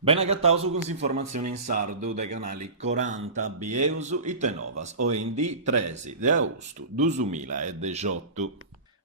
Ben agattauso con informazioni in sardo dai canali 40 Bieusu e Tenovas, OND 13 de agosto 2018.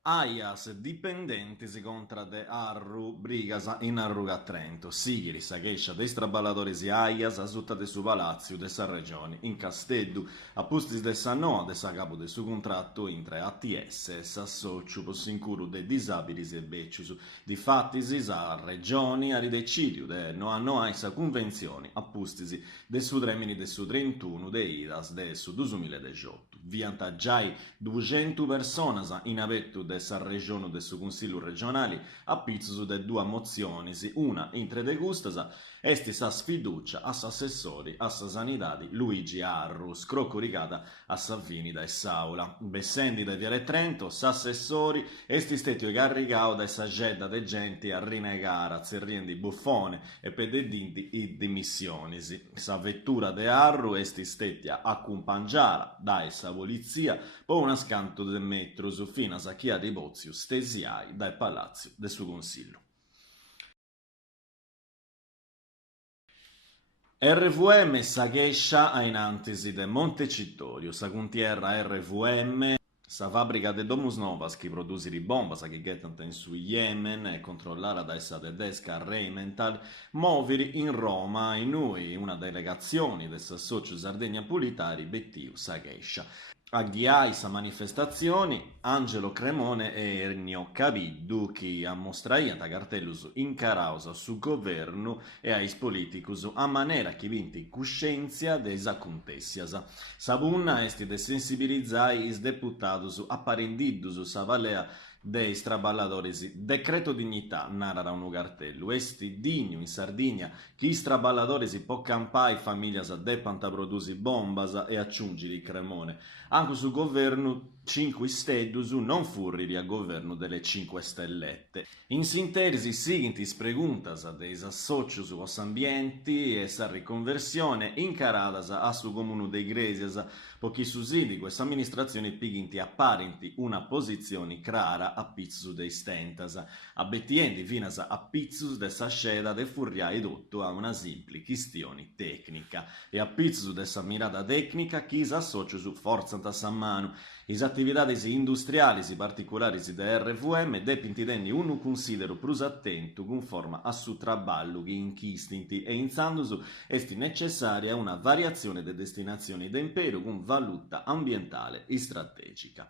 Aias dipendentes contra de Arru Brigas in Arruga Trento, Sigiri, Saghescia, dei traballadores Aias, asutta de su palazzo de sa regione, in Casteddu, appustis de sa no, de sa capo de su contratto intra ATS e sa socio possincuru de disabilis e beccius, di fattisi sa regioni a ridecidiu de no a no a sa convenzioni, appustisi de su tremini de su 31 de IDAS de su 2018. Viantaggiai 200 persone in avettu dessa regione del suo consiglio regionale a pizzo de due mozioni, una intre de gustas, esti sa sfiducia a sa assessori a sa sanidadi Luigi Arru, scroccoricata a Savini da Essaula. Bessendi da Viale Trento, sa assessori, esti stetio carricao da essa gedda de genti a rinegare a zerriendi buffone e pededinti i dimissioni. Sa vettura de Arru esti stetia a cumpangiara da essa polizia, poi una scanto del metro su fino a Sacchia di Bozio stesiai dal palazzo del suo consiglio. RVM Saghescia a inantisi de Montecitorio, sa contierra RVM, sa fabbrica de Domus Novas che produce di bombas che gettano in su Yemen e controllata da essa tedesca Rheinmetall, moviri in Roma in noi una delegazione del socio Sardegna Pulitari Bettiu Saghescia. A ghiai sa manifestazioni, Angelo Cremone e Ennio Caviddu che ammostraiant cartellus in carausa su governo e ais politicus a manera che vinti cuscenzia des acontessias. Sabunna esti de sensibilizzai is deputados apparendidus sa valea dei traballadores. Decreto dignità, narra un cartello. Esti digno in Sardegna che i traballadores può campai famiglia depanta produsi bombas e aggiungi di Cremone. Anche sul governo 5 Stedus non furriri a governo delle 5 stellette. In sintesi, seguenti preguntas dei associos os ambienti e sa riconversione incaradas a su comune de Iglesias, pochi susidi questa amministrazione piginti apparenti una posizione clara a pizzu dei stentas, abbetiendi finas a pizzus de sa sceda de furriai dotto a una simple questione tecnica e a pizzu de sa mirada tecnica chi s'associos forzant a sa mano. Is attividades industrialis particularis de RVM depintidenni unu considero prus attento conforma a su traballo che inchistinti e insandus esti necessaria una variazione de destinazioni d'imperio con valuta ambientale e strategica.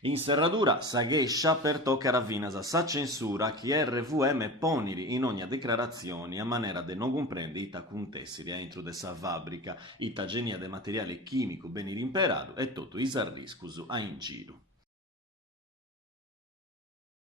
In serradura, Saghescia per toccare a vinas sa censura che RVM poniri in ogni dichiarazione a manera de non comprende ita contessiri entro de sa fabbrica, ita genia de materiale chimico beni rimperato e tutto isarriscus a in giro.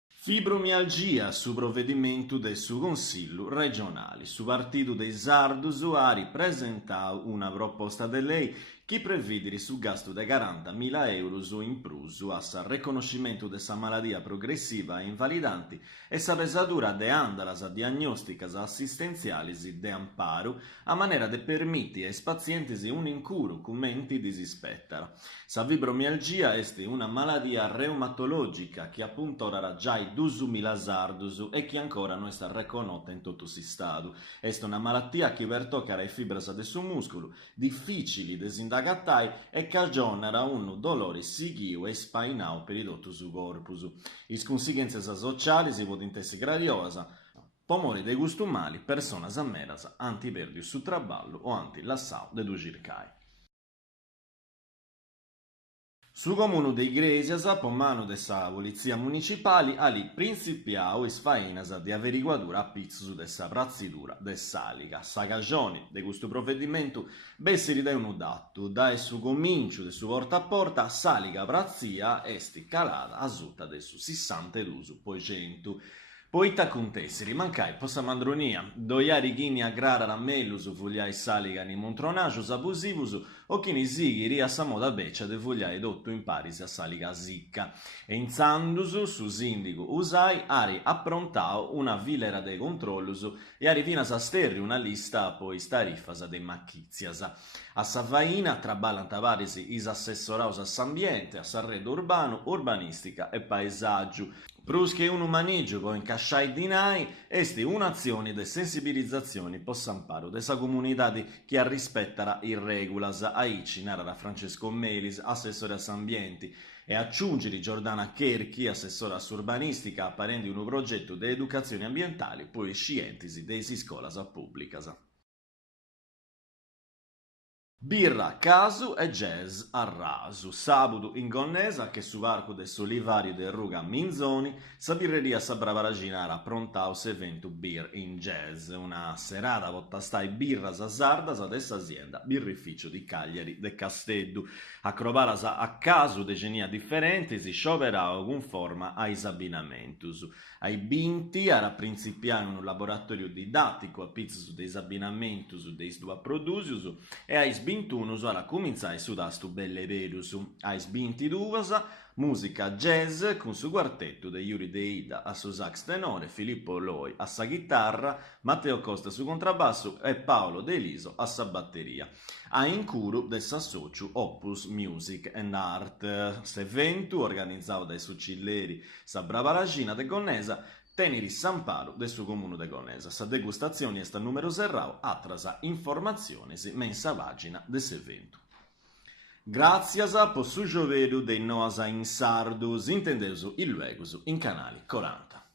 Fibromialgia su provvedimento del suo consiglio regionale. Su partito dei Sardus ha ripresentato una proposta di lei che prevede su gasto di 40.000 euro in plus a sa riconoscimento della malattia progressiva e invalidante e sa pesatura de andalas diagnosticas assistenzialis de amparo a manera de permiti ai pazienti un incuro con menti disispettara. Sa fibromialgia è una malattia reumatologica che appunto ora già 2.000 sardus e che ancora non è riconosciuta in tutto il stato. È una malattia che pertocca le fibras del suo muscolo, difficili da indagatai e cagionara un dolore sighio e spainao per ridotto su corpus. Le conseguenze sociali si può intessi gradiosa, pomori dei gustumali, persone ammeras, antiperdiu su traballo o anti-lassau de due circai. Su comune de Iglesias, per mano dessa polizia municipale, ali principiau is fainas di averiguatura a pizzu dessa prazzidura de salica. Sa cagione de questo provvedimento besseri da un dato, da su comincio de su porta a porta, salica prazzia esti calata a sutta de su 62%. Poita contesseri, mancai possa mandronia, doiari chini agrara ramellus, fugliai saligani montronajus abusivus, o chini sigiri a sa moda beccia de fugliai dotto in paris a saliga zicca. E inzandus, su sindico usai, ari approntao una vilera de controllus, e ari finas a sterri una lista poi tariffas de macchizias. A sa vaina traballant varis is assessoraus a s'ambiente, a s'arredo urbano, urbanistica e paesaggiu. Prusche un maneggio con incasciai dinai, esti un'azione de sensibilizzazione possamparo de sa comunità che rispettara i regulas, aici narra Francesco Melis, assessore a s'ambienti, e aggiungere Giordana Cherchi, assessore a urbanistica, apparenti un progetto di educazione ambientale, poi scientisi dei scolas pubblicas. Birra casu e jazz a rasu. Sabato in Gonnesa, che su varco del Solivario del Ruga Minzoni, sa birreria sa Bravaragina approntau evento beer in jazz. Una serata votta stai birra sa sardas ad azienda birrificio di Cagliari de Casteddu. Acrobaras a casu de genia differenti si scioperau con forma ai abbinamentus. Ai binti era principiare un laboratorio didattico a pizza su dei abbinamentus dei due produsius e ai sbintunus era cominciare su dastu belle verus. Ai sbinti duvas musica jazz con su quartetto de Yuri De Ida a su sax tenore, Filippo Loi a sa chitarra, Matteo Costa su contrabbasso e Paolo De Liso a sa batteria. A incuru del s'associu Opus Music and Art. S'evento organizzato dai Succilleri sa Bravaragina de Gonnesa teneri Samparo del suo comune de Gonnesa. Sa degustazione sta numero serrao, atrasa informazioni mensa pagina de s'evento. Grazie per su gioveru dei noasa in sardus, intendesu il luegus in canali 40.